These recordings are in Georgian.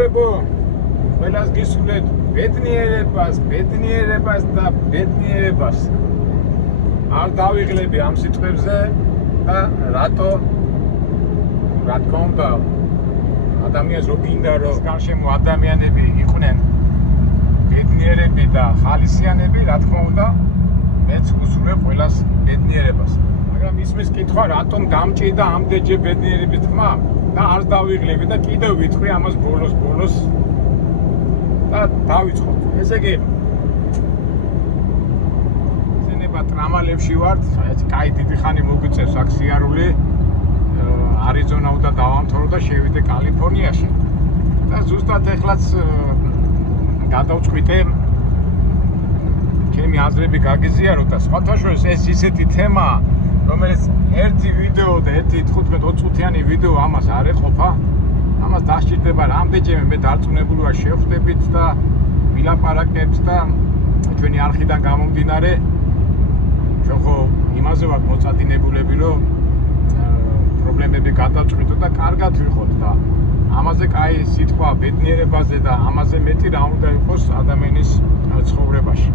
მეგობრებო, ყველას გისურვებთ ბედნიერებას და ბედნიერებას. არ დავიღლები ამ სიტყვებზე და რატო რა თქმა უნდა ადამიანს რო გინდა რომ გარშემო ადამიანები იყვნენ ბედნიერები და ხალისიანები, რა თქმა უნდა მეც გუსურვებ ყველას ბედნიერებას. მაგრამ ისმის კითხვა რატომ დამჭირდა ამდენჯერ ბედნიერების თქმა და არ დავიღლები და კიდევ ვიტყვი ამას ბოლოს და დავიწყოთ. ესე იგი ზენება ტრამალებში ვართ, კაი დიდი ხანი მოგვიწევს აქ სიარული. არიზონა უნდა დავამთავრო და შევიდე კალიფორნიაში. და ზუსტად ეხლაც გადავწყვიტე ჩემი აზრები გაგიზიარო და სხვათა შორის ეს ისეთი თემაა, რომელიც ერთი ვიდეო და 1-15-20 წუთიანი ვიდეო ამას არ ეყოფა. ამას დასჭირდება რამდენჯერმე მე დარწმუნებული ვარ შევხვდებით და ვილაპარაკებთ და ჩვენი არხიდან გამომდინარე ჩვენ ხო იმაზე ვართ მოწადინებულები რომ პრობლემები გადავწყვიტოთ და კარგად ვიყოთ და ამაზე კაი სიტყვა ბედნიერებაზე და ამაზე მეტი რა უნდა იყოს ადამიანის ცხოვრებაში.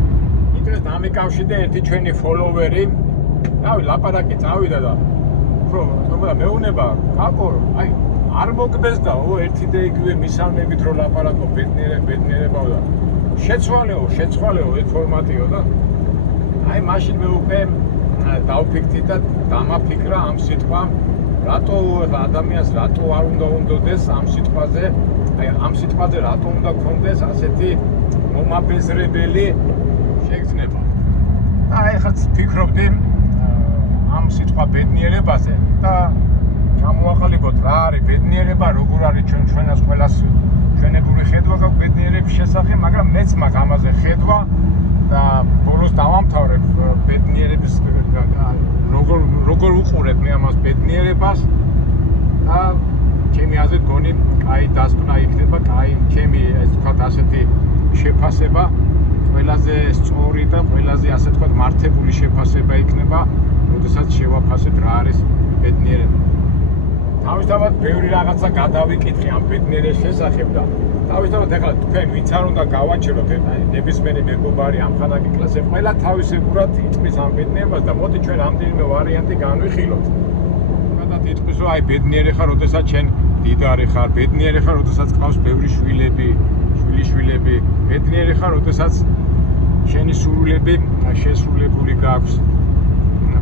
იქნებ დამიკავშირდა ერთი ჩვენი ფოლოვერი, რავი, ლაპარაკი წავიდა და უფრო მეუნება, კაკო, აი არ მოგდეს და ერთი და იგივე მისავნებით რომ ლაპარაკო ბედნიერებაო და შეცვალეო ეს ფორმატიო და აი მაშინ მე უკვე დავფიქრდი და დამაფიქრა ამ სიტყვამ რატო ადამიანს რატო არ უნდა უნდოდეს ამ სიტყვაზე, აი ამ სიტყვაზე რატო უნდა გქონდეს ასეთი მომაბეზრებელი შეგრძნება. და აი ხაც ფიქრობდი ამ სიტყვა ბედნიერებაზე და ჩამოვაყალიბოთ რა არის ბედნიერება, როგორ არის ჩვენას ყველას ჩვენებული ხედვა გაქვს ბედნიერების შესახებ, მაგრამ მეც მაქვს ამაზე ხედვა და ბოლოს დავამთავრებ ბედნიერების როგორ უყურებ მე ამას ბედნიერებას და ჩემი აზრით გონი კაი დასკვნა იქნება, კაი ჩემი ეს თქვათ ასეთი შეფასება ყველაზე სწორი და ყველაზე ასე თქვათ მართებული შეფასება იქნება, როდესაც შევაფასებ რა არის ბედნიერება. თავისთავად ბევრი რაღაცა გადავიკითხე ამ ბედნიერების შესახებ და თავისთავად ეხლა თქვენ ვინც არ უნდა გავაჩეროთ ნებისმიერი მეგობარი ამ ხანაკიკლასზე ყველა თავისებურად იტყვის ამ ბედნიერებას და მოდი ჩვენ რამდენიმე ვარიანტი განვიხილოთ. გადად იტყვის რომ აი ბედნიერი ხარ, როდესაც შენ დიდარი ხარ, ბედნიერი ხარ, როდესაც ყავს ბევრი შვილიშვილები, ბედნიერი ხარ, როდესაც შენი სურვილები შესრულებული გაქვს.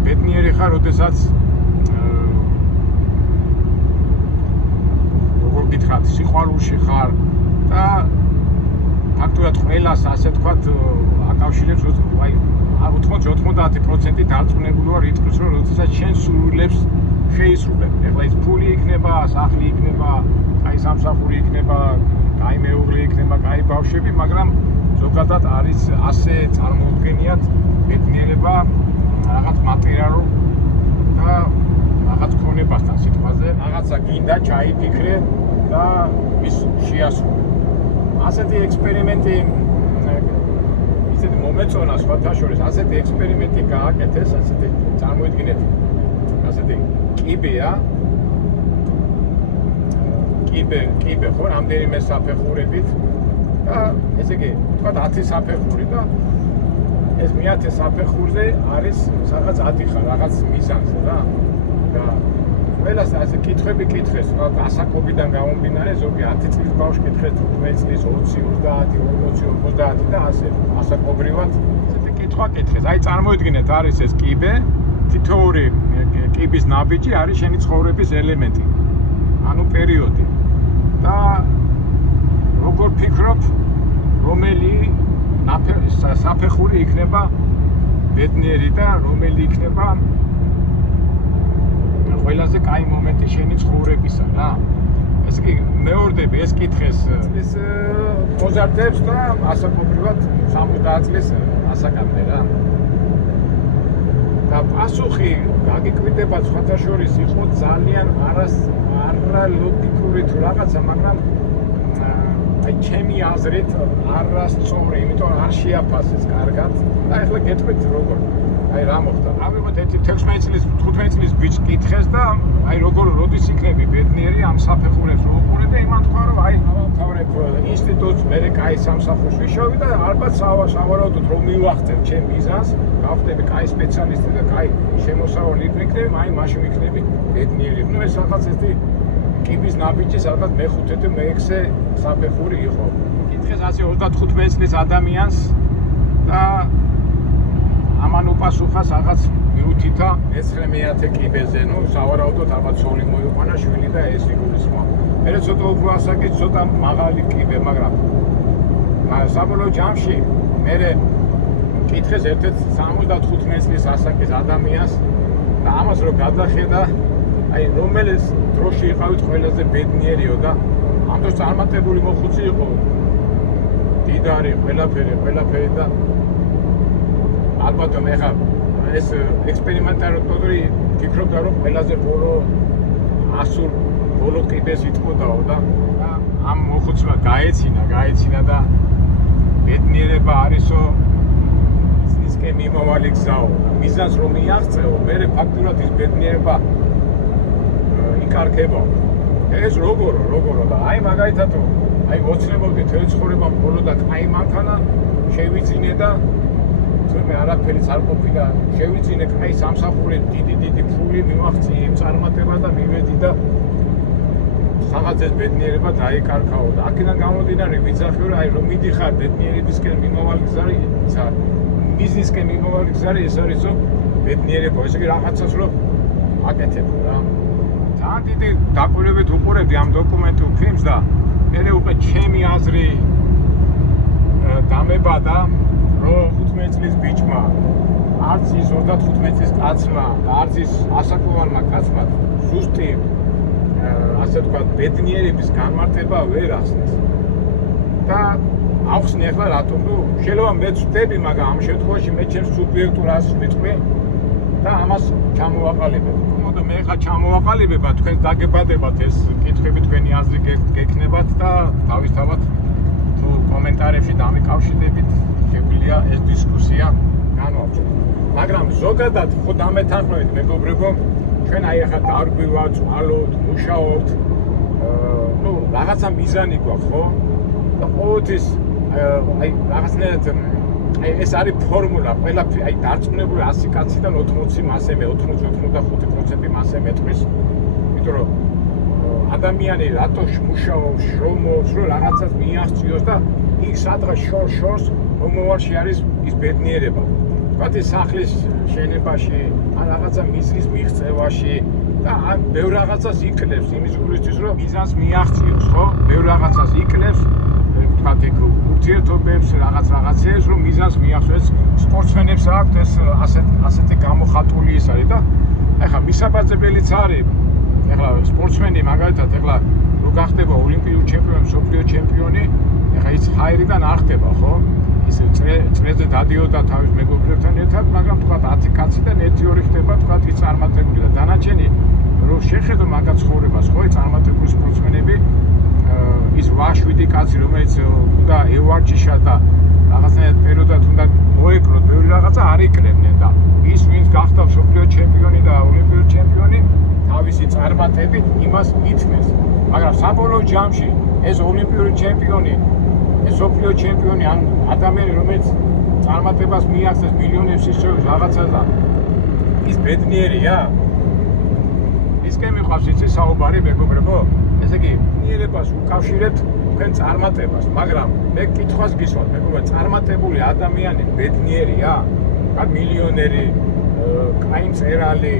ბედნიერი ხარ, როდესაც როგორ გითხრათ, სიყვარულში ხარ და ფაქტობრივად ყველას ასე თქვათ აკავშირებს აი 80-90% დარწმუნებული ვარ იტყვის რომ როდესაც შენ სურვილებს შეისრულებ. ეხლა ის ფული იქნება, სახლი იქნება, აი სამსახური იქნება, კაი მეუღლე იქნება, კაი ბავშვები, მაგრამ ზოგადად არის ასე წარმოუდგენიათ ბედნიერება რაღაც მატერიალურ და რაღაც ქონებასთან სიტყვაზე, რაღაცა გინდა ჩაიფიქრე და ის შეასრულე. ასეთი ექსპერიმენტი ისეთი მომეწონა სხვათა შორის, ასეთი ექსპერიმენტი გააკეთეს, ასეთი წარმოიდგინეთ, ასეთი კიბეა, კიბე ხო, რამდენიმე საფეხურებით და ესე იგი, თქვათ 10 საფეხური და ეს მე-10 საფეხურზე არის რაღაც ათიხა, რაღაც მიზანზე რა და ყველას ასე კითხვები კითხეს, ასაკობიდან გამომდინარე, ზოგი 10 წლის ბავშვი კითხეს 15 წლის, 20, 30, 40, 50 და ასე ასაკობრივად ესეთი კითხვა კითხეს. აი წარმოიდგინეთ, არის ეს კიბე, თითოეული კიბის ნაბიჯი არის შენი ცხოვრების ელემენტი, ანუ პერიოდი. და როგორ ფიქრობ, რომელი საფეხური იქნება ბედნიერი და რომელი იქნება ყველაზე კაი მომენტი შენი ცხოვრებისა რა. ეს კი მეორდები ეს კითხეს ის მოზარდებს და ასაკობრივად 70 წლის ასაკამდე რა. და პასუხი გაგიკვირდება სხვათა შორის იყო ძალიან არალოგიკური თუ რაღაცა, მაგრამ აი ჩემი აზრით არასწორი, იმიტომ არ შეაფასეს კარგად. და ახლა გეტყვით როგორ აი რა მოხდა. ავიღოთ 16 წლის 15 წლის ბიჭს კითხეს და აი როგორ როდის იქნები ბედნიერი ამ საფეხურებს რო უყურე და იმან თქვა რომ აი ავამთავრებ ინსტიტუტს მერე კაი სამსახურს ვიშოვი და ალბათ სავარაუდოდ რომ მივახცებ ჩემ მიზანს, გავხდები კაი სპეციალისტი და კაი შემოსავალი ვიქნები, აი მაშინ ვიქნები ბედნიერი. ნუ ეს რაღაც ესეთი კიბის ნაბიჯი სადღაც მე-5 და მე-6 საფეხური იყო. კითხეს ასე 35 წლის ადამიანს და ამან უპასუხა რაღაც მიუთითა 9-10 კიბეზე, ნუ სავარაუდოდ ალბათ სული მოიყვანა შვილი და ეს იგულისხმა. მერე ცოტა უფრო ასაკი, ცოტა მაღალი კიბე, მაგრამ საბოლოო ჯამში მერე კითხეს ერთ-ერთ 75 წლის ასაკის ადამიანს და ამას რო გადახედა, აი რომელიც დროში იყავით ყველაზე ბედნიერიო და ამ დროს წარმატებული მოხუცი იყო. დიდარი, ყველაფერი და ალბათ ეხა ეს ექსპერიმენტატორი ფიქრობდა რომ ყველაზე ბოლო კიბეს იტყოდაო და ამ მოხუცმა გაეცინა და ბედნიერება არისო ისკე მიმავალი გზაო. მიზანს რომ მიაღწეო, მერე ფაქტურად ის ბედნიერება იკარგება. ეს როგორო და აი მაგალითად აი მოცნებობდით ერთ ცხოვრება მხოლოდ და კაი მანქანა შევიძინე და თუმცა არაფერიც არ ყოფილა. შევიძინე კაი სამსახური, დიდი ფული მივახცი იმ წარმატება და მივედი და რაღაც ეს ბედნიერება დაიკარგაო და აქედან გამომდინარე ვიძახე რომ აი რომ მიდიხარ ბედნიერებისკენ მიმავალი გზარი, მიზნისკენ მიმავალი გზარი ეს არის რომ ბედნიერება, ესე იგი რაღაცას რომ აკეთებ რა. ძალიან დიდი დაკვირვებით უყურებდი ამ დოკუმენტურ ფილმს და მერე უკვე ჩემი აზრი დამებადა რომ 15 წლის ბიჭმა არც ის 35 წლის კაცმა და არც ის ასაკოვანმა კაცმა ზუსტი ასე ვთქვათ ბედნიერების განმარტება ვერ ახსნეს. და ახსნე ახლა რატომ? ნუ შეიძლება მეც ვდები, მაგრამ ამ შემთხვევაში მე ჩემს სუბიექტურ აზრს ვიტყვი და ამას ჩამოვაყალიბებ. მოდა მე ხა ჩამოვაყალიბება, თქვენ დაგებადებათ ეს კითხვები, თქვენი აზრი გექნებათ და თავისთავად თუ კომენტარებში დამიკავშირდებით, შეგვიძლია ეს დისკუსია განვავრცელოთ. მაგრამ ზოგადად ხო დამეთანხმებით მეგობრებო, ჩვენ აი ახლა დარგვივა, წვალოთ, მუშაობთ, ნუ რაღაცა მიზანი გვაქვს, ხო? და ყოველთვის აი რაღაცნაირად აი ეს არის ფორმულა, ყველაფერი აი დარწმუნებული 100 კაციდან 80 მასე 80-85% მასე მეტყვის. იმიტომ რომ ადამიანი რატო მუშაობს, შრომობს, რომ რაღაცას მიაღწიოს და ის სადღაც შორს მომავალში არის ის ბედნიერება. ვთქვათ ის სახლის შენებაში, ან რაღაცა მიზნის მიღწევაში და ან ბევრ რაღაცას იკლებს იმის გულისთვის რომ მიზანს მიაღწიოს, ხო? ბევრ რაღაცას იკლებს, ვთქვათ იქ ურთიერთობებს, რაღაცეებს რომ მიზანს მიაღწიოს. სპორტსმენებს აქვთ ეს ასეთი გამოხატული ის არის და ეხლა მისაბაძებელიც არის. ეხლა სპორტსმენი მაგალითად ეხლა რო გახდება ოლიმპიური ჩემპიონი, მსოფლიო ჩემპიონი, ეხლა ის ჰაერიდან არ ხდება, ხო? ის წრეზე დადიოდა თავის მეგობრებთან ერთად, მაგრამ თქვათ 10 კაციდან 1-2 ხდება თქვათ ის წარმატებული და დანარჩენი რო შეხედო მაგაც ცხოვრებას, ხო, წარმატებული სპორტსმენები ის 8-7 კაცი რომელიც უნდა ევარჯიშა და რაღაცნაირად პერიოდად უნდა მოეკლოთ ბევრი რაღაცა არ იკლებდნენ და ის ვინც გახდა მსოფლიო ჩემპიონი და ოლიმპიური ჩემპიონი თავისი წარმატებით იმას ითმეს. მაგრამ საბოლოო ჯამში ეს ოლიმპიური ჩემპიონი, ეს მსოფლიო ჩემპიონი ან ადამიანი რომელიც წარმატებას მიაღწევს მილიონებს ისწრებს რაღაცას და ის ბედნიერია? ისკენ მიყვავს იცი საუბარი მეგობრებო? ესე იგი ბედნიერებას უკავშირებთ თქვენ წარმატებას, მაგრამ მე კითხვას გისვათ მეგობრებო, წარმატებული ადამიანი ბედნიერია? ან მილიონერი, კაი მწერალი,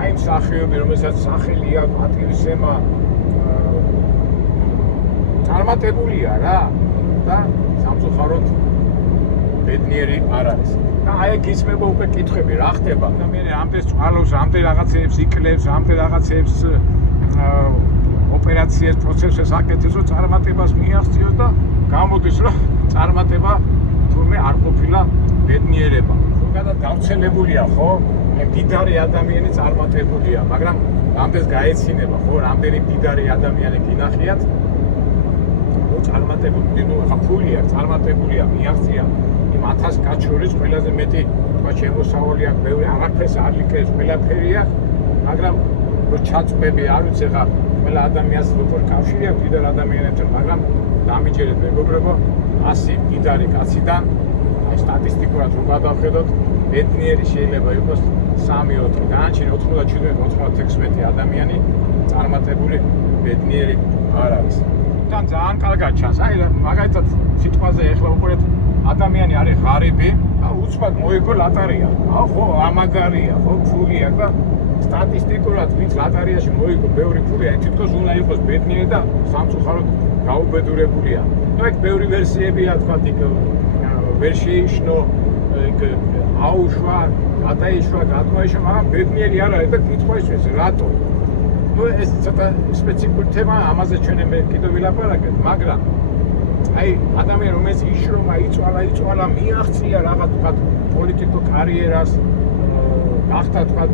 აი მსახიობი, რომელსაც სახელი აქვს, პატივისცემა წარმატებულია რა და სამწუხაროდ ბედნიერი არ არის. და აი ეგ ისმება უკვე კითხვები, რა ხდება? და მე ამდენ წვალობს, ამდენ რაღაცეებს იკლებს, ამდენ რაღაცეებს ოპერაციებს, პროცესებს აკეთებს, რომ წარმატებას მიაღწიოს და გამოდის, რომ წარმატება თურმე არ ყოფილა ბედნიერება. ზოგადად გავრცელებულია, ხო? დიდარი ადამიანი წარმატებულია, მაგრამ რამდენს გაეცინება, ხო? რამდენი დიდარი ადამიანი გინახიათ? წარმატებული, ნუ ახლა ფული აქვს, წარმატებულია, მიაღწია იმ 1000 კაცს შორის ყველაზე მეტი თქვა შემოსავალი აქვს, ბევრი არაფერს არ ლიქებს, ყველაფერია, მაგრამ რო ჩაწყვები, არ ვიცი ხა ყველა ადამიანს როგორ კავშირი აქვს დიდარ ადამიანებთან, მაგრამ დამიჯერეთ მეგობრებო, 100 დიდარი კაციდან აი სტატისტიკურად რო გადავხედოთ, ბედნიერი შეიძლება იყოს 3-4, განაჩენი 97-96 ადამიანი წარმატებული ბედნიერი არ არის. თან ძალიან კარგად ჩანს. აი მაგალითად სიტყვაზე ეხლა უყურეთ ადამიანი არის ღარიბი, უცბად მოიგო ლატარია. ხო, ამაგარია, ხო, ფულია და სტატისტიკურად ვინც ლატარიაში მოიგო ბევრი ფული, აი თითქოს უნდა იყოს ბედნიერი და სამწუხაროდ გაუბედურებულია. ნუ ეგ ბევრი ვერსიებია, თქვა იქ ვერ შეიშნო, ეგ აუშვა, გადაიშვა, გადმოიშვა, მაგრამ ბედნიერი არ არის და კითხვა ისვეს, რატო? ნუ ეს ცოტა სპეციფიკური თემა, ამაზე ჩვენ კიდევ ვილაპარაკებთ, მაგრამ აი ადამიანი რომელიც იშრომა, იწვალა, მიაღწია რაღაც თქვა პოლიტიკურ კარიერას, გახდა თქვა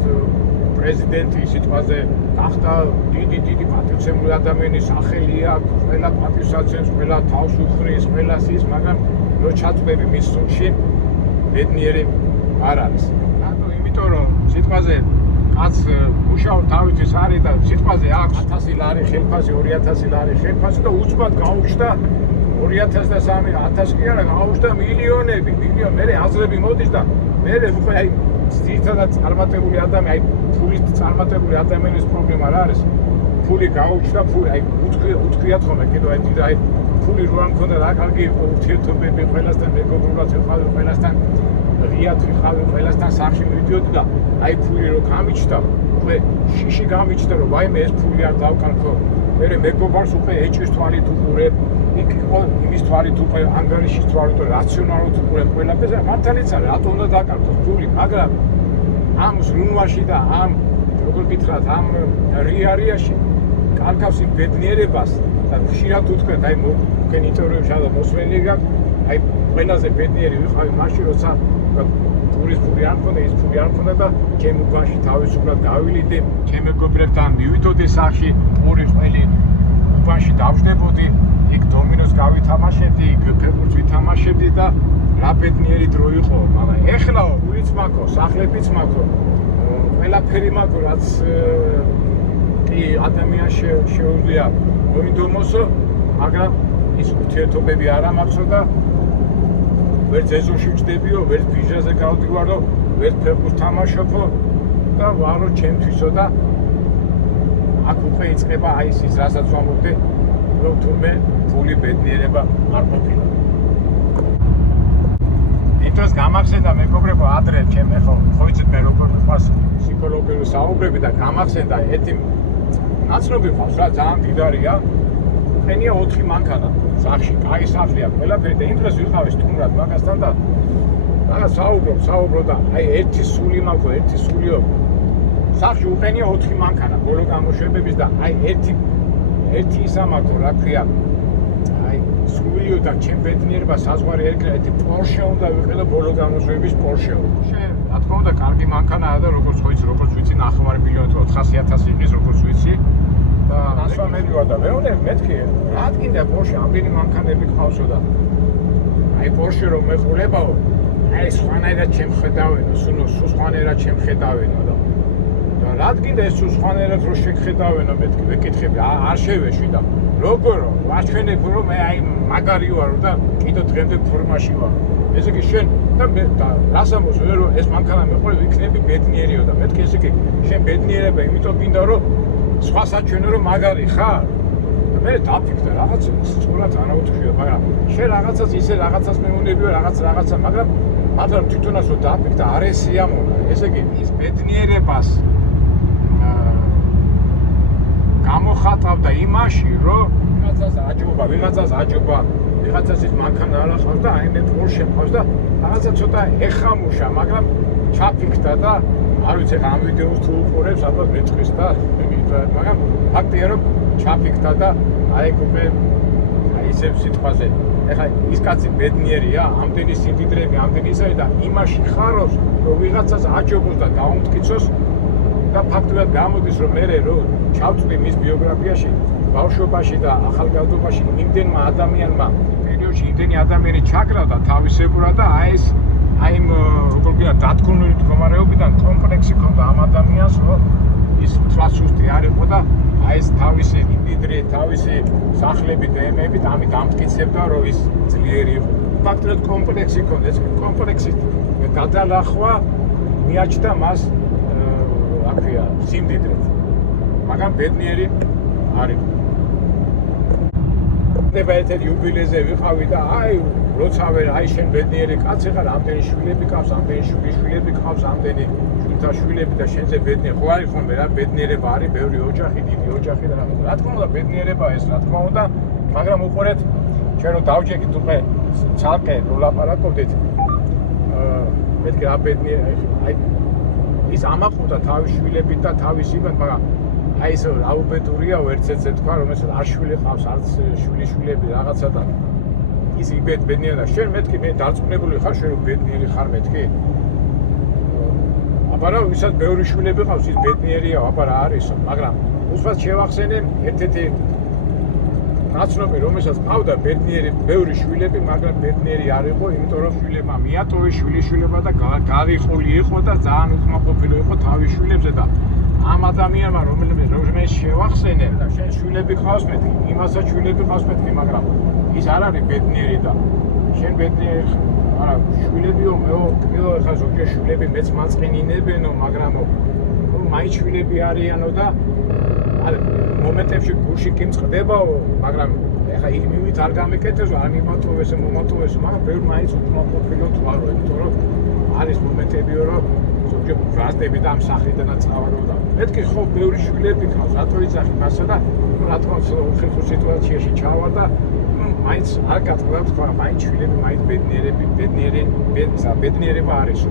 პრეზიდენტი სიტყვაზე, გახდა დიდი პატრიოტული ადამიანის სახელი აქვს, ყველა პატრიოტს, ყველა თავს უხრის, ყველას ის, მაგრამ რო ჩაწყვები მის სულში, ბედნიერი არ არის. რატო? იმიტომ რომ სიტყვაზე კაც მუშაობ თავისთვის არის და სიტყვაზე აქვს 1000 ლარი ხელფასი, 2000 ლარი ხელფასი და უცბად გაუჩნდა 2000 და 3000 კი არა, გაუჩნდა მილიონები, მე აზრები მოდის და მე უკვე აი ძირითადად წარმატებული ადამიანი, აი ფულით წარმატებული ადამიანის პრობლემა რა არის? ფული გაუჩნდა, ფული აი უთქვიათ ხოლმე კიდევ აი დიდი აი ფული რო არ მქონდა რა კარგი იყო ურთიერთობები ყველასთან, მეგობრულად ვიყავი ყველასთან, ღიად ვიყავი ყველასთან, სახში მივიდიოდი და აი ფული რო გამიჩნდა, უკვე შიში გამიჩნდა რომ ვაიმე ეს ფული არ დავკარგო. მე მეგობარს უკვე ეჭვის თვალით უყურებ, იქ იყო იმის თვალით უკვე ანგარიშის თვალით რაციონალურად უყურებ ყველაფერს, მართალიც არა, რატომ უნდა დაკარგოს ფული, მაგრამ ამ ზრუნვაში და ამ როგორ გითხრათ, ამ რეალიაში კარგავს იმ ბედნიერებას და ხშირად უთქვეთ, აი თქვენ ინტერვიუში და მოსვლელი გაქვთ, აი ყველაზე ბედნიერი ვიყავი მაშინ, როცა ფულის ფული არ მქონდა, ის ფული არ მქონდა და ჩემ უბანში თავისუფლად გავილიდი, ჩემ მეგობრებთან მივიდოდი სახში, ორი ყველი უბანში დავждებოდი, იქ დომინოს გავითამაშებდი, იქ ფეხბურთს ვითამაშებდი და რა ბედნიერი დრო იყო, მაგრამ ეხლა ფულიც მაქვს, სახლებიც მაქვს, ყველაფერი მაქვს, რაც კი ადამიანს შეუძლია მოინდომოსო, მაგრამ ის ურთიერთობები არა მაქვს და ვერც ეზოში ვჯდებიო, ვერც ბიჟაზე გავდივარო, ვერც ფეხბურთს თამაშობო და ვარო ჩემთვისო და აქ უკვე იწყება აი ის რასაც ვამბობდი, რომ თურმე ფული ბედნიერება არ ყოფილა. ინტერეს გამახსენდა მეგობრებო ადრე ჩემ ეხო ხო იცით მე როგორ მიყვარს ფსიქოლოგიური საუბრები და გამახსენდა ერთი ნაცნობი ყავს რა ძალიან დიდარია, ხენია 4 მანქანა სახში, კაი სახლია, ყველაფერი და იმ დროს ვიყავი სტუმრად მაგასთან და რაღაც საუბრო და აი ერთი სული მაქვს, ერთი სულიო სახში უყენია 4 მანქანა ბოლო გამოშვებების და აი ერთი ისა მაქვს, რა ქვია, აი სულიო და ჩემ ბედნიერება საზღვარი ერქნა, ერთი პორშე უნდა ვიყიდო ბოლო გამოშვების პორშე. რა თქმა უნდა, კარგი მანქანაა და როგორც ვიცი 900 მილიონი 400.000 იყის, როგორც ვიცი. და ნასვამელი ვარ და მეთქი, რა გინდა პორშე ამდენი მანქანები ყავსო და აი პორშე რომ მეყოლებაო, აი სხვანაირად შემხედავენო, სულ სხვანაირად შემხედავენო და რა გინდა ეს სხვანაირად რო შეგხედავენო მეთქი, ვეკითხები, არ შევეშვი და როგორ ვაჩვენებ რომ მე აი მაგარი ვარო და კიდევ დღემდე ფორმაში ვარ. ესე იგი შენ და მე და რას ამბობს რომ ეს მანქანა მეყოლე ვიქნები ბედნიერიო და მეთქი ესე იგი შენ ბედნიერება იმიტომ გინდა რომ სხვა საჩვენო რომ მაგარი ხარ და მე დაფიქრე რაღაც სწორად არა უთქვია, მაგრამ შენ რაღაცას ისე რაღაცას მეუნებიო რაღაცა, მაგრამ მაგრამ თვითონაც რომ დაფიქრე არ ესიამონა. ესე იგი ის ბედნიერებას გამოხატავდა იმაში, რომ ვიღაცას აჯობა, ვიღაცას ის მანქანა არ ახავს და აი მე პორშე მყავს და რაღაცა ცოტა ეხამუშა, მაგრამ ჩაფიქრდა და არ ვიცი ხა ამ ვიდეოს თუ უყურებს, ალბათ მეწყვის და მაგრამ ფაქტია რომ ჩაფიქრდა და აი უკვე აი ისე სიტყვაზე ეხლა ის კაცი ბედნიერია, ამდენი სიმდიდრეები, ამდენი ისაა და იმაში ხარობს, რომ ვიღაცას აჯობოს და დაუმტკიცოს და ფაქტობრივად გამოდის რომ მე რო ჩავწვდი მის ბიოგრაფიაში ბავშვობაში და ახალგაზრდობაში იმდენმა ადამიანმა პერიოდში იმდენი ადამიანი ჩაკრავდა თავისებურად და აი ეს აი როგორ ვთქვა დათქმული მდგომარეობიდან კომპლექსი ჰქონდა ამ ადამიანს რომ ის თვალსუსტი არ იყო და აი ეს თავისი მდიდრი თავისი სახლებით და ემებით ამით ამტკიცებდა რომ ის ძლიერი იყო ფაქტობრივად კომპლექსი ჰქონდა ეს კომპლექსი გადალახვა მიაჩნდა მას რა ქვია სიმდიდრეთ მაგრამ ბედნიერი არ იყო ნება ერთ იუბილეზე ვიყავი და აი როცა ვერ აი შენ ბედნიერი კაცი ხარ ამდენი შვილები ყავს ამდენი შვილები ყავს ამდენი შვილთა შვილები და შენზე ბედნიერი ხო არის ხომ რა ბედნიერება არის ბევრი ოჯახი დიდი ოჯახი და რა თქმა უნდა ბედნიერება ეს რა თქმა უნდა მაგრამ უყურეთ ჩვენ რომ დავჯექით უკვე ცალკე ვლაპარაკობდით მეთქი რა ბედნიერი აი ის ამაყურდა თავის შვილებით და თავის იბან მაგრამ აი ეს აუბედურია ერთზე თქვა რომ ეს არ შვილი ყავს არც შვილიშვილები რაღაცა და ის იბედ ბედნიერი და შენ მეთქი მე დარწმუნებული ხარ შენ რომ ბედნიერი ხარ მეთქი აბარა ვისაც ბევრი შვილები ყავს ის ბედნიერია აბარა არისო მაგრამ უცბად შევახსენე ერთ-ერთი ნაცნობი რომელსაც ყავდა ბედნიერი ბევრი შვილები მაგრამ ბედნიერი არ იყო იმიტომ რომ შვილებმა მიატოვეს შვილიშვილება და გავიყოლი იყო და ძალიან უკმაყოფილო იყო თავის შვილებზე და ამ ადამიანმა რომელმაც შევახსენე და შენ შვილები ყავს მეთქი იმასაც შვილები ყავს მეთქი მაგრამ ის არ არის ბედნიერი და შენ ბედნიერი არა შვილებიო მეო ეხლა ზოგჯერ შვილები მეც მაწყინინებენო მაგრამ მაინც შვილები არიანო და მომენტებში გულში კი მწყდებაო მაგრამ ეხლა იმივით არ გამეკეთებს არ მიმატოვეს მომატოვეს მაგრამ ბევრი მაინც უკმაყოფილო თვალო იმიტომ რომ არის მომენტებიო რომ ზოგჯერ ვაზდები და ამ სახლიდანაც წავარო და მეთქი ხო ბევრი შვილები ყავს რატო იცახი მასა და რა თქმა უნდა უხერხო სიტუაციაში ჩავა და მაინც არ გატყდა თქვა მაინც შვილები მაინც ბედნიერება არის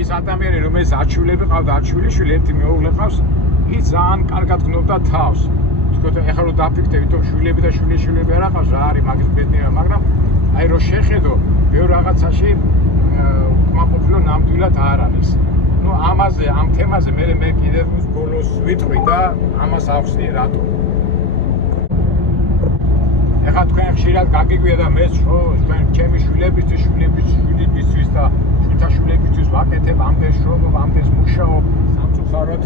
ის ადამიანი რომელიც არ შვილები ყავდა არ შვილიშვილი ერთი მეუღლე ყავს ის ძალიან კარგად გნობდა თავს თქო ეხლა რომ დაფიქრდებით რომ შვილები და შვილიშვილები არ ყავს რა არის მაგის ბედნიერება მაგრამ აი რომ შეხედო ბევრ რაღაცაში უკმაყოფილო ნამდვილად არ არის ну ამაზე ამ თემაზე მე კიდევ ბოლოს ვიტყვი და ამას ახსნი რატო ეხლა თქვენ ხშირად გაგიგვია და მე თქვენ ჩემი შვილებისთვის შვილებისთვის და შვილთა შვილებისთვის ვაკეთებ ამდენ შრომობ ამდენ მუშაობ სამწუხაროდ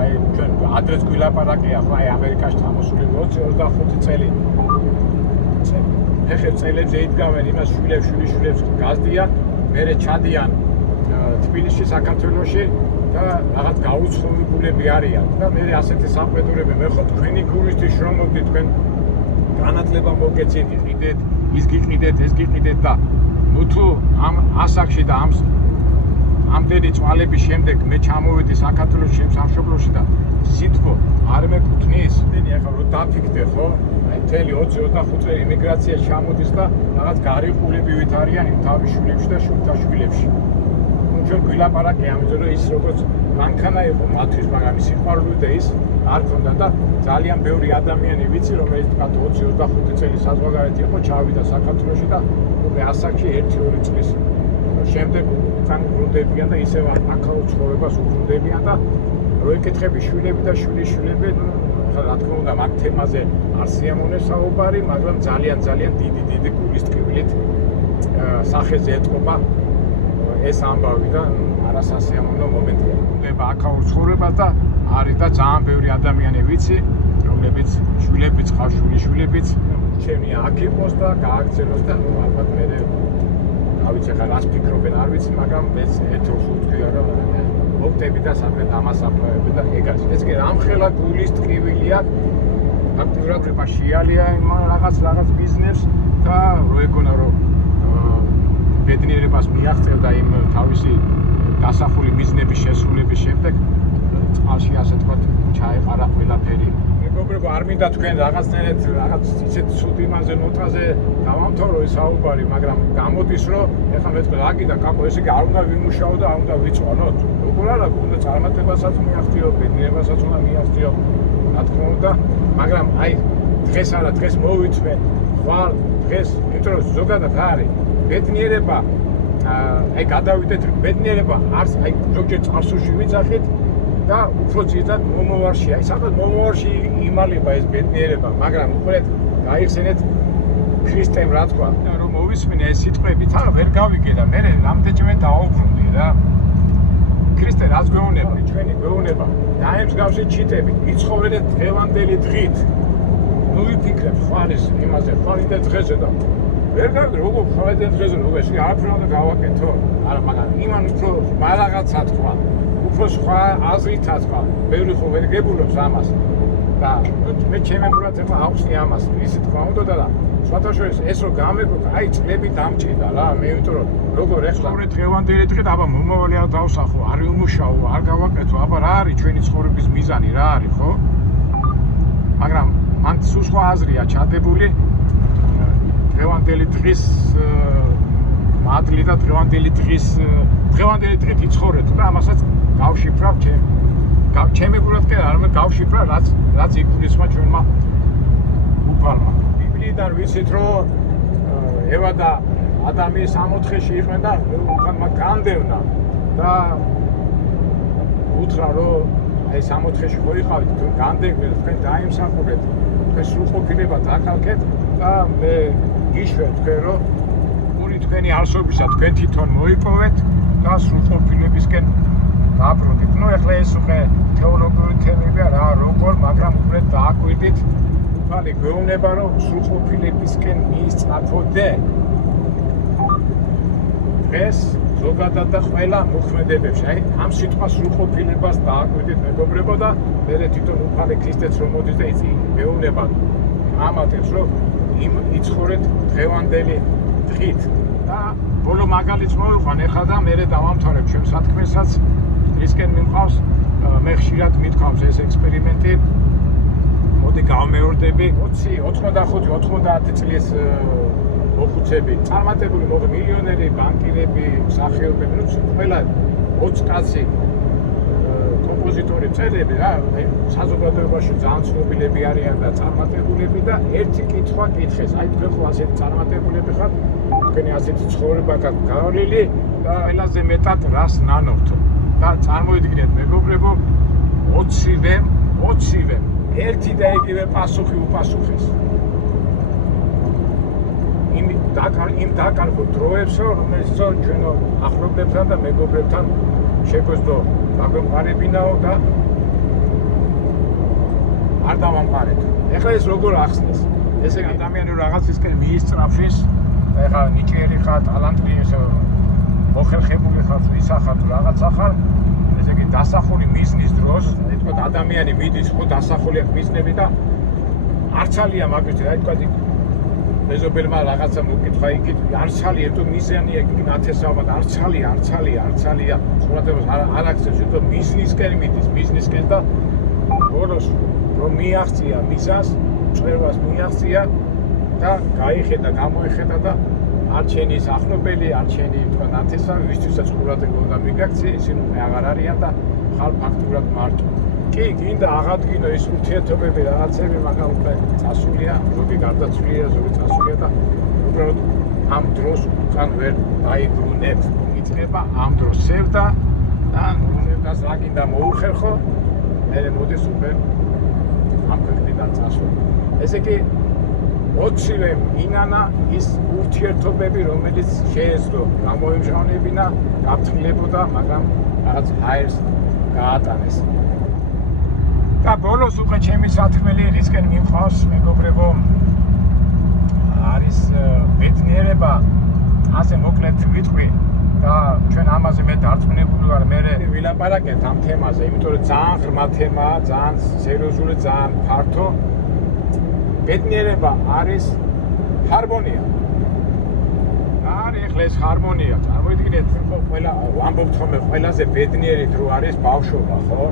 აი ჩვენ ადრეც გვილაპარაკია ხო აი ამერიკაში თამაშული 20-25 წელი ეხლა წელებზე იდგამენ იმას შვილებს გაზდიან მერე ჩადიან თბილისში საქართველოში და რაღაც გაუცხოებულები არიან და მე ასეთი სამხედროები მე ხო თქვენი გულისთვის შრომობდი თქვენ განათლება მოგეცით იყიდეთ ის გიყიდეთ ეს გიყიდეთ და თუ ამ ასაკში და ამდენი წვალების შემდეგ მე ჩამოვედი საქართველოში სამშობლოში და სიტყვა არ მეკუთვნის დენი ახლა რომ დაფიქრდე ხო აი მთელი 20-25 წელი იმიგრაციაში ჩამოდის და რაღაც გარიყულებივით არიან იმ თავის შვილებში და შვილთა შვილებში ჩვენ გვილაპარაკე ამაზე რომ ის როგორც მანქანა იყო მათთვის მაგრამ სიყვარული და ის არ ქონდა და ძალიან ბევრი ადამიანი ვიცი რომელიც თქვა 20-25 წელი საზღვარგარეთ იყო ჩავიდა საქართველოში და უკვე ასაკში 1-2 წლის შემდეგ თან გუნდებიან და ისევ აქაურ ცხოვრებას უბრუნდებიან და რო ეკითხები შვილები და შვილიშვილები რა თქმა უნდა მაგ თემაზე არ სიამოვნე საუბარი მაგრამ ძალიან დიდი გულის ტკივილით სახეზე ეთყობა ეს ამბავი და არასასიამოვნო მომენტია. ნება აქაურ ცხოვრებას და არის და ძალიან ბევრი ადამიანი ვიცი, რომლებიც შვილებიც ყავს, შვილიშვილებიც, ჩემი აქ იყოს და გააგრძელოს და ალბათ მე რა ვიცი ხა რას ფიქრობენ არ ვიცი, მაგრამ მეც ეთოს ვთქვია რომ მოვტები და საქმე დამასაფროები და ეგ არის. ეს კი რამხელა გულის ტკივილია აქტიურად შეალია იმ რაღაც ბიზნეს და რო ეგონა რომ ბედნიერებას მიაღწევდა იმ თავისი დასახული მიზნების შესრულების შემდეგ წყალში ასე თქვა ჩაეყარა ყველაფერი. მეგობრებო არ მინდა თქვენ რაღაცნაირად რაღაც ისეთ ცუდ იმაზე ნოტაზე დავამთავრო ეს საუბარი, მაგრამ გამოდის რომ ეხლა მეთქვა რა გიდა კაკო ესე იგი არ უნდა ვიმუშაო და არ უნდა ვიწვანოთ. როგორ არა უნდა წარმატებასაც მიაღწიო, ბედნიერებასაც უნდა მიაღწიო, რა თქმა უნდა, მაგრამ აი დღეს არა დღეს მოვითმე ხვალ დღეს იმიტომ რომ ზოგადად არის ბედნიერება აი გადავიდეთ ბედნიერება არც აი ზოგჯერ წარსულში ვიცახით და უფრო ძირითადად მომავალში, აი სადღაც მომავალში იმალება ეს ბედნიერება, მაგრამ უყურეთ, გაიხსენეთ ქრისტემ რა თქვა, რომ მოვისმინე ეს სიტყვები, თან ვერ გავიგე და მე რამდენჯერმე დავუბრუნდი რა. ქრისტე რას გვეუბნება, ჩვენი გვეუბნება, დაემსგავსე ჩიტები, იცხოვრეთ დღევანდელი დღით. ნუ ვიფიქრებ ხვალის იმაზე, ხვალინდელ დღეზე და ვერ გავიგე როგორ ხვალინდელ დღეზე როგორ ეს არაფერი უნდა გავაკეთო. არა, მაგრამ იმან უფრო რაღაცა თქვა. უფრო სხვა აზრით თქვა. ბევრი ხო ვერ გებულობს ამას. და მე ჩემებურად ეხლა აუხსნი ამას, ისე თქვა უნდა და სხვათაშორის ეს რო გამეგობრა, აი წლები დამჭირდა რა, მე იმიტომ რომ როგორ ეხლა დღევანდელი დღით აბა მომავალი არ დავსახო, არ ვიმუშაო, არ გავაკეთო, აბა რა არის ჩვენი ცხოვრების მიზანი, რა არის, ხო? მაგრამ მან სულ სხვა აზრია ჩადებული დღევანდელი დღის მადლი და დღევანდელი დღით იცხოვრეთ და ამასაც გავშიფრავ ჩემებურად კი არა, გავშიფრა რაც იგულისხმა ჩვენმა უფალმა. ბიბლიიდან ვიცით რომ ევა და ადამი 64-ში იყვნენ და უფალმა განდევნა და უთხრა რომ აი 64-ში ხო იყავით, თქვენ განდეგნეთ, თქვენ დაიმსახურეთ, თქვენ სრულყოფილება დაკალკეთ და მე გიშვებ თქვენ რომ პური თქვენი არსობისა თქვენ თვითონ მოიპოვეთ და სრულყოფილებისკენ დაბრუნდით. ნუ ეხლა ეს უკვე თეოლოგიური თემებია რა, როგორ, მაგრამ უკვე დააკვირდით, უფალი გვეუბნება რომ სრულყოფილებისკენ მიისწრაფოდე. დღეს ზოგადად და ყველა მოქმედებებში, აი ამ სიტყვას სრულყოფილებას დააკვირდით მეგობრებო და მე თვითონ უფალი ქრისტეც რომ მოდის და მეუბნება ამათებს რომ იცხოვრეთ დღევანდელი დღით და ბოლო მაგალითს მოვიყვან ეხლა და მე დავამთავრებ ჩვენ სათქმესაც ისკენ მიმყავს მე ხშირად მithქვამს ეს ექსპერიმენტი მოდი გავმეორდები 85-90 წლის მოხუცები წარმატებული მილიონერი ბანკირები მსახიობები ნუ ყველა 20 კაცი კომპოზიტორი წერები რა საზოგადოებაში ძალიან ცნობილები არიან და წარმატებულები და ერთი კითხვა კითხეს აი თქვენ ხო ასეთი წარმატებულები ხართ თქვენი ასეთი ცხოვრება გაქვთ გავლილი და ყველაზე მეტად რას ნანობთ და წარმოიდგინეთ მეგობრებო 20-ვე ერთი და იგივე პასუხი უპასუხეს იმ დაკარგულ დროებს რომელიც ჩვენო ახლობლებთან და მეგობრებთან შეგვეძლო დაგვემყარებინაო და არ დავამყარეთ. ეხლა ეს როგორ ახსნეს? ესე იგი ადამიანი რაღაცისკენ მიისწრაფის და ეხლა ნიჭიერი ხარ, ტალანტი მოხერხებული ხარ, ვისახარ თუ რაღაცა ხარ, ესე იგი დასახული მიზნის დროს, თქო ადამიანი მიდის ხო დასახული აქვს მიზნები და არცალია მაგით, აი თქვა მეზობელმა რაღაცა მოკითხა იქით, არცალი ერთო მიზანია ნათესავად, არცალია, ყურადღებას არ აქცევს, თვითონ მიზნისკენ მიდის, მიზნისკენ და ბოლოს რომ მიაღწია მიზანს, წვერებას მიაღწია და გაიხედა, გამოიხედა და არჩენის ახლობელი, არჩენი თქვა ნათესავი, ვისთვისაც ყურადღება უნდა მიგაქცია, ისინი აღარ არიან და ხარ ფაქტურად მარტო. კი, გინდა აღადგინო ის ურთიერთობები რაღაცები, მაგრამ უკვე წასულია, ზოგი გარდაცვლილია, ზოგი წასულია და უბრალოდ ამ დროს უკან ვერ დაიბრუნებ. იწყება ამ დროს სევდა და სევდას რა გინდა მოუხერხო, მერე მოდის უკვე ამ ქვეყნიდან წასვლა. ესე იგი 20-ვე ინანა ის ურთიერთობები, რომელიც შეეძლო გამოიმჟღავნებინა, გაფრთხილებოდა, მაგრამ რაღაც ჰაერს გაატანეს. და ბოლოს უკვე ჩემი სათქმელი რისკენ მიმყავს მეგობრებო არის ბედნიერება ასე მოკლედ ვიტყვი და ჩვენ ამაზე მე დარწმუნებული ვარ მე ვილაპარაკეთ ამ თემაზე იმიტომ რომ ძალიან ღრმა თემაა ძალიან სერიოზული ძალიან ფართო ბედნიერება არის ჰარმონია არის ეს ჰარმონია წარმოიდგინეთ ხო ყველა ამბობთ ხოლმე ყველაზე ბედნიერი დრო არის ბავშვობა ხო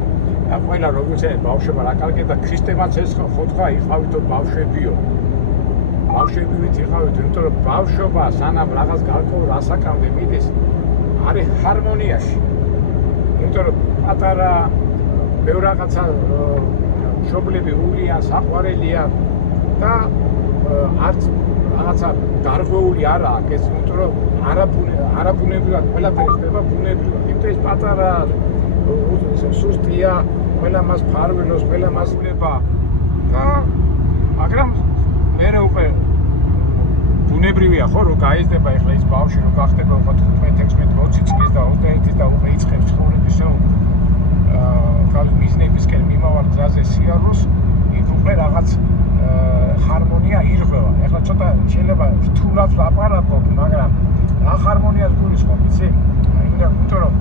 და ყველა როგორც ბავშვობა რა კარგია და ქრისტემაც ეს ხო თქვა იყავითო ბავშვებიო ბავშვებივით იყავით იმიტომ რომ ბავშვობა სანამ რაღაც გარკვეულ ასაკამდე მიდის არის ჰარმონიაში იმიტომ რომ პატარა ბევრ რაღაცა მშობლები ულიან საყვარელია და არც რაღაცა გარღვეული არ აქვს ეს იმიტომ რომ არაბუნებრივად ყველაფერი ხდება ბუნებრივად იმიტომ ეს პატარა სუსტია, ყველა მას ფარველობს, ყველა მას ვლება და მაგრამ მე უკვე ბუნებრივია ხო რომ გაიზრდება ეხლა ის ბავშვი რომ გახდება უკვე 15-16 წლის და 21 და უკვე იწყებს ცხოვრების თავის მიზნებისკენ მიმავალ გზაზე სიარულს, იქ უკვე რაღაც ჰარმონია ირღვევა. ეხლა ცოტა შეიძლება რთულად ლაპარაკობ, მაგრამ რა ჰარმონიას გულისხმობ, იცი? იმიტომ რომ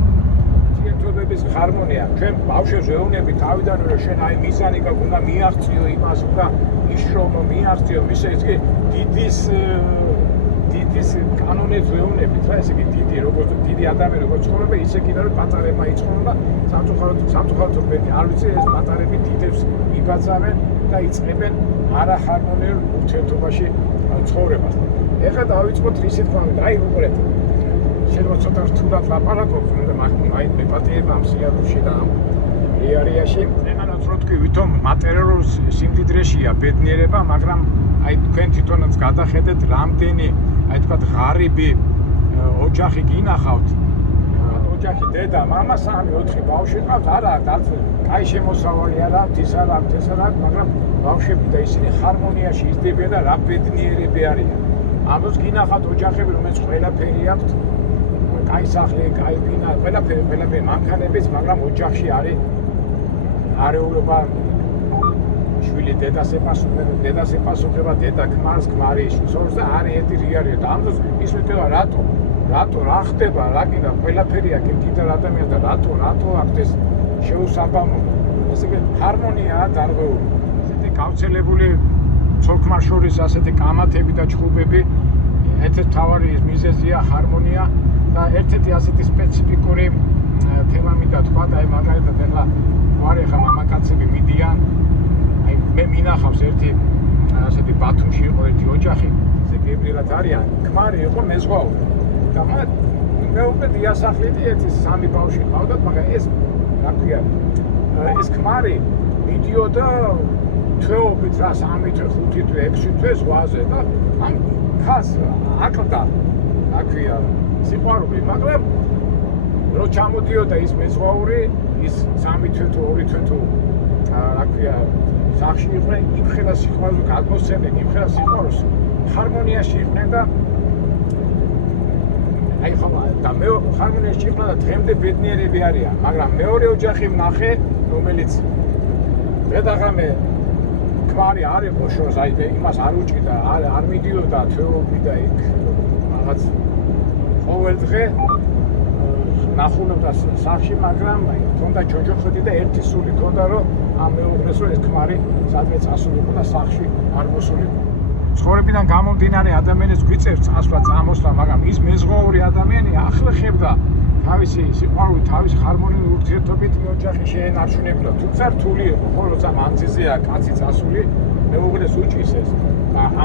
ურთიერთობების ჰარმონია, ჩვენ ბავშვებს ვეუბნები თავიდანვე რომ შენ აი მიზანი გაქვს, უნდა მიაღწიო იმას, უნდა იშრომო, მიაღწიო, ისე იგი დიდის კანონებს ვეუბნებით რა, ესე იგი დიდი ადამიანი როგორც ცხოვრება, ისე კიდე რომ პატარებმა იცხოვრება, სამწუხაროდ არ ვიცი ეს პატარები დიდებს იბაძავენ და იწყებენ არაჰარმონიურ ურთიერთობაში ცხოვრებას. ეხლა დავიწყოთ რისი თქმა უნდა, აი უყურეთ. შეიძლება ცოტა რთულად ლაპარაკობ, მაგრამ აი მეპატიებ ამ სიარულში და ამ რეალიაში. ეგანაც რო თქვი, ვითომ მატერიალურ სიმდიდრეშია ბედნიერება, მაგრამ აი თქვენ თვითონაც გადახედეთ, რამდენი აი თქვა ღარიბი ოჯახი გინახავთ. ოჯახი დედა, მამა, 3-4 ბავშვი ყავთ, არა აქვს კაი შემოსავალი არა აქვს, ის არა აქვს, ეს არა აქვს, მაგრამ ბავშვები და ისინი ჰარმონიაში იზრდებიან და რა ბედნიერები არიან. ამას გინახავთ ოჯახები, რომელიც ყველაფერი აქვთ, კაი სახლი, კაი ბინა, ყველაფერი მანქანებიც, მაგრამ ოჯახში არის არეულობა. შვილი დედას ეპასუხება, დედა ქმარს, ქმარი შორს და არის ერთი რეალია და ამას ის ვიტყვა რატო რა ხდება, რა კიდე ყველაფერი აქ დიდარ ადამიანს და რატო აქვს ეს შეუსაბამო. ესე იგი ჰარმონიაა დარღვეული. ესეთი გავრცელებული ცოლ-ქმარს შორის ასეთი კამათები და ჩხუბები, ერთ-ერთი მთავარი მიზეზია ჰარმონია და ერთ-ერთი ასეთი სპეციფიკური თემა მინდა თქვა და აი მაგალითად ეხლა ხა მამაკაცები მიდიან, აი მე მინახავს ერთი ასეთი ბათუმში იყო ერთი ოჯახი, ესე გებრიელად არიან, ქმარი იყო მეზღვაური და მე უკვე დიასახლით ერთი 3 ბავშვი ყავდათ, მაგრამ ეს რა ქვია, ეს ქმარი მიდიოდა თვეობით რა 3 თვე, 5 თვე, 6 თვე ზღვაზე და ამ ხას აკლდა, რა ქვია, სიყვარული, მაგრამ რო ჩამოდიოდა ის მეზღვაური, ის 3 თვე თუ 2 თვე თუ რა ქვია, სახში იყვნენ, იმხელა სიყვარულს გადმოსცემდნენ, იმხელა სიყვარულს ჰარმონიაში იყვნენ და აი და მე ჰარმონიაში იყვნენ და დღემდე ბედნიერები არიან, მაგრამ მეორე ოჯახი ვნახე, რომელიც დედაღამე ქმარი არ იყო შორს, აი იმას არ უჭირდა, არ მიდიოდა თვეობი და იქ რაღაც ყოველ დღე ნახულობდა სახში, მაგრამ თუნდა ჯოჯოხეთი და ერთი სული ქონდა, რომ ამ მეუღლეს რომ ეს ქმარი სადღაც წასულიყო და სახში არ მოსულიყო. ცხოვრებიდან გამომდინარე ადამიანის გვიწევს წასვლა, წამოსვლა, მაგრამ ის მეზღვაური ადამიანი ახლახებდა თავისი სიყვარულით, თავისი ჰარმონიული ურთიერთობით ოჯახი შეენარჩუნებოდა. თუმცა რთული იყო, ხო, როცა მანძილზეა კაცი წასული, მეუღლეს უჭის ეს.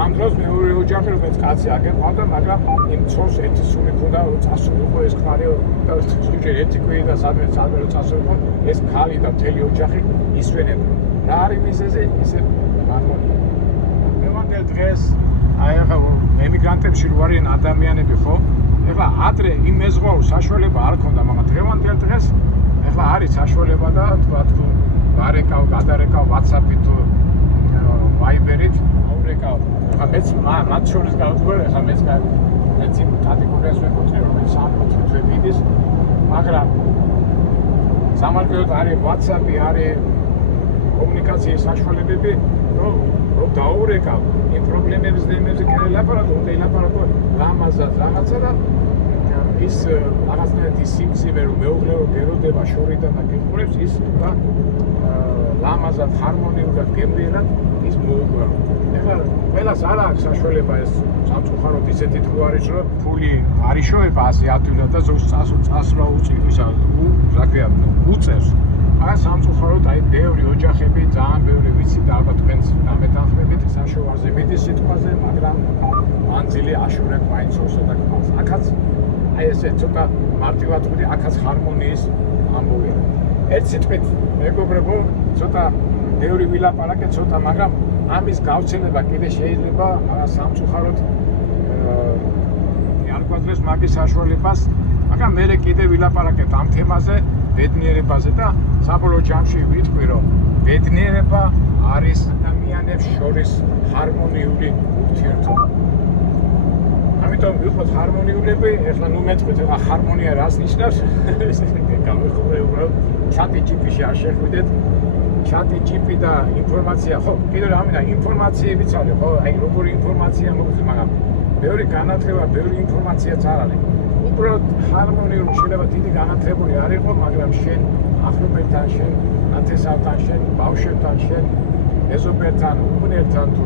ამ დროს მეორე ოჯახი რომელიც კაცი აგეყავდა, მაგრამ იმ ცოლს ერთი სული ქონდა, რომ წასულიყო ეს ქმარი და ზოგჯერ ერთი კვირი და სადღაც წასულიყო, ეს ქალი და მთელი ოჯახი ისვენებდა. რა არის მიზეზი? ისე ჰარმონია. მევანდელ დღეს აი ახლა ემიგრანტებში რო არიან ადამიანები, ხო? ეხლა ადრე იმ მეზღვაურს საშუალება არ ქონდა, მაგრამ დღევანდელ დღეს ეხლა არის საშუალება და თქვა თუ გარეკავ, გადარეკავ WhatsApp-ით თუ Viber-ით, აურეკავ. ეხლა მეც მათ შორის გავთქვი, ეხლა მეც იმ კატეგორიას ვეკუთვნი, რომელიც 3-4 თვე მიდის, მაგრამ სამალკეოდ არის WhatsApp-ი, არის კომუნიკაციის საშუალებები, რომ დაურეკავ იმ პრობლემების დემებზე კი ლაპარაკობ, უნდა ლაპარაკო ლამაზად რაღაცა და ის რაღაცნაირად ის სიმძიმე რომ მეუღლე რომ გეროდება შორიდან და გიყურებს ის და ლამაზად ჰარმონიულად გემრიელად ის მოუგვარო. ეხლა ყველას არ აქვს საშუალება ეს სამწუხაროდ ისეთი თუ არის რომ ფული არ იშოვება ასე ადვილად და ზოგს წასვლა რა ქვია უწევს. არა სამწუხაროდ აი ბევრი ოჯახები ძალიან ბევრი ვიცი და ალბათ თქვენც გამეთანხმებით საშუალზე მიდის სიტყვაზე, მაგრამ მანძილი აშორებ მაინც ოსო და ქმარს. აქაც აი ესე ცოტა მარტივად ვიტყვი, აქაც ჰარმონიის ამბავია. ერთ სიტყვით მეგობრებო, ცოტა ბევრი ვილაპარაკე ცოტა, მაგრამ ამის გავრცელება კიდე შეიძლება სამწუხაროდ არ გვაძლევს მაგის საშუალებას, მაგრამ მე კიდე ვილაპარაკებ ამ თემაზე. ბედნიერებაზე და საბოლოო ჯამში ვიტყვი, რომ ბედნიერება არის ადამიანებს შორის ჰარმონიული ურთიერთობა. ამიტომ ვიყოთ ჰარმონიულები, ეხლა ნუ მეტყვით, ეხლა ჰარმონია რას ნიშნავს? გამიხურე უბრალოდ ჩატი ჯიპში არ შეხვიდეთ. ჩატი ჯიპი და ინფორმაცია, ხო, კიდევ რამენა ინფორმაციებიც არის, ხო, აი როგორი ინფორმაცია მოგვიწევს, მაგრამ ბევრი განათლება, ბევრი ინფორმაციაც არ არის. უბრალოდ ჰარმონიული შეიძლება დიდი განათლებული არ იყო, მაგრამ შენ ახლობელთან, შენ ნათესავთან, შენ ბავშვებთან, შენ მეზობელთან, უგუნერთან თუ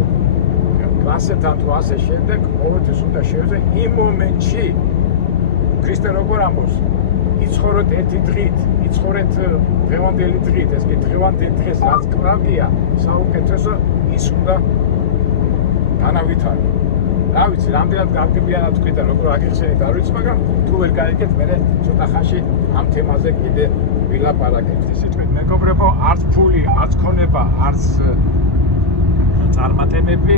კლასებთან თუ ასე შემდეგ, ყოველთვის უნდა შევეძე იმ მომენტში ქრისტე როგორ ამბობს, იცხოვრეთ ერთი დღით, იცხოვრეთ დღევანდელი დღით, ეს კი დღევანდელი დღეს რაც კრავია, საუკეთესო ის უნდა განავითარო. რა ვიცი, რამდენად გავგებიანად თქვი და როგორ აგიხსენით არ ვიცი, მაგრამ თუ ვერ გაიგეთ, მე ცოტა ხანში ამ თემაზე კიდე ვილაპარაკებთ. სიტყვით მეგობრებო, არც ფული, არც ქონება, არც წარმატებები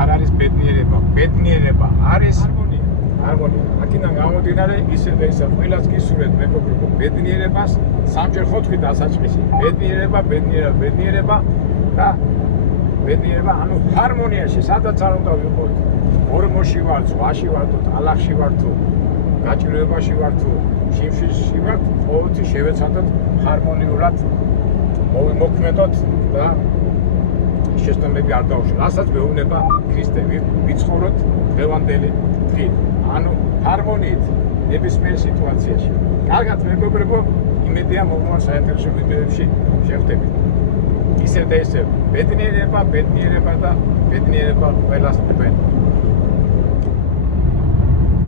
არ არის ბედნიერება. ბედნიერება არის ჰარმონია. აქედან გამომდინარე, ისე და ისე ყველას გისურვებთ მეგობრებო, ბედნიერებას სამჯერ ხო თქვით დასაწყისი. ბედნიერება და ბედნიერება, ანუ ჰარმონიაში, სადაც არ უნდა ვიყოთ. ორმოში ვარ, ზღვაში ვარ თუ ტალახში ვარ თუ გაჭირვებაში ვარ თუ შიმშილში ვარ, ყოველთვის შევეცადოთ ჰარმონიულად მოვიმოქმედოთ და შეცდომები არ დავუშვათ. რასაც მეუბნება ქრისტე, ვიცხოვროთ დღევანდელი დღით. ანუ ჰარმონიით ნებისმიერ სიტუაციაში. კარგად მეგობრებო, იმედია მომავალ საინტერესო ვიდეოებში შევხვდებით. ისევ და ისევ ბედნიერება და ბედნიერება ყველას თქვენ.